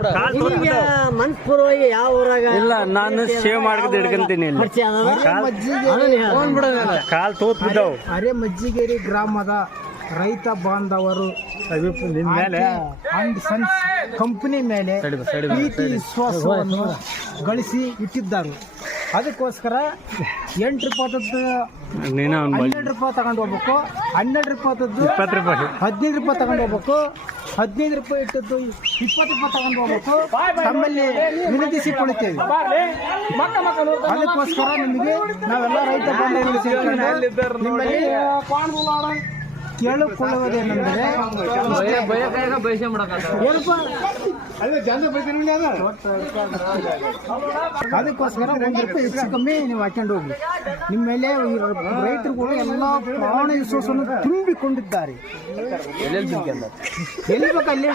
ಈಗ ಮನ್ಸ್ಪೂರ್ವವಾಗಿ ಯಾವ ಊರಾಗ ಇಲ್ಲ ನಾನು ಸೇವ್ ಮಾಡ್ಕೊಂಡು ಹಿಡ್ಕೊಂತೀನಿ ಇಲ್ಲಿ ಪರಿಚಯ ಅದ? ಕಾಲ್ ತೋತ್ ಬಿದ್ದಾವ್ ಅರೆ ಮಜ್ಜಿಗೇರಿ ಗ್ರಾಮದ ರೈತ ಬಾಂಧವರು ಅಂಡ್ ಸನ್ಸ್ ಕಂಪನಿ ಮೇಲೆ ಪ್ರೀತಿ ವಿಶ್ವಾಸವನ್ನು ಗಳಿಸಿ ಇಟ್ಟಿದ್ದಾರೆ. ಅದಕ್ಕೋಸ್ಕರ 8 ರೂಪಾಯಿದ್ದು ನೀನು 12 ರೂಪಾಯಿ ತಗೊಂಡು ಹೋಗ್ಬೇಕು, 12 ರೂಪಾಯಿದ್ದು 20 ರೂಪಾಯಿ 15 ರೂಪಾಯಿ ತಗೊಂಡು ಹೋಗ್ಬೇಕು, 15 ರೂಪಾಯಿ ಇಟ್ಟದ್ದು 20 ರೂಪಾಯಿ ತಗೊಂಡು ಹೋಗ್ಬೇಕು. ತಮ್ಮಲ್ಲಿ ವಿನಂತಿಸಿಕೊಳ್ಳುತ್ತೇವೆ. ಅದಕ್ಕೋಸ್ಕರ ನಿಮಗೆ ನಾವೆಲ್ಲ ರೈತ ಬಾಂಧವರು ಸೇರಿಕೊಂಡು ನಿಮ್ಮಲ್ಲಿ ಕೇಳಿಕೊಳ್ಳುವುದೇನೆಂದರೆ ಅದಕ್ಕೋಸ್ಕರ 1 ರೂಪಾಯಿ ಹೆಚ್ಚು ಕಮ್ಮಿ ನೀವು ಹಾಕೊಂಡು ಹೋಗಿ. ನಿಮ್ಮ ಮೇಲೆ ರೈತರುಗಳು ಎಲ್ಲ ಪ್ರಾಣ ವಿಶ್ವಾಸವನ್ನು ತುಂಬಿಕೊಂಡಿದ್ದಾರೆ. ಎಲ್ಲಿ ಬೇಕಲ್ಲಿ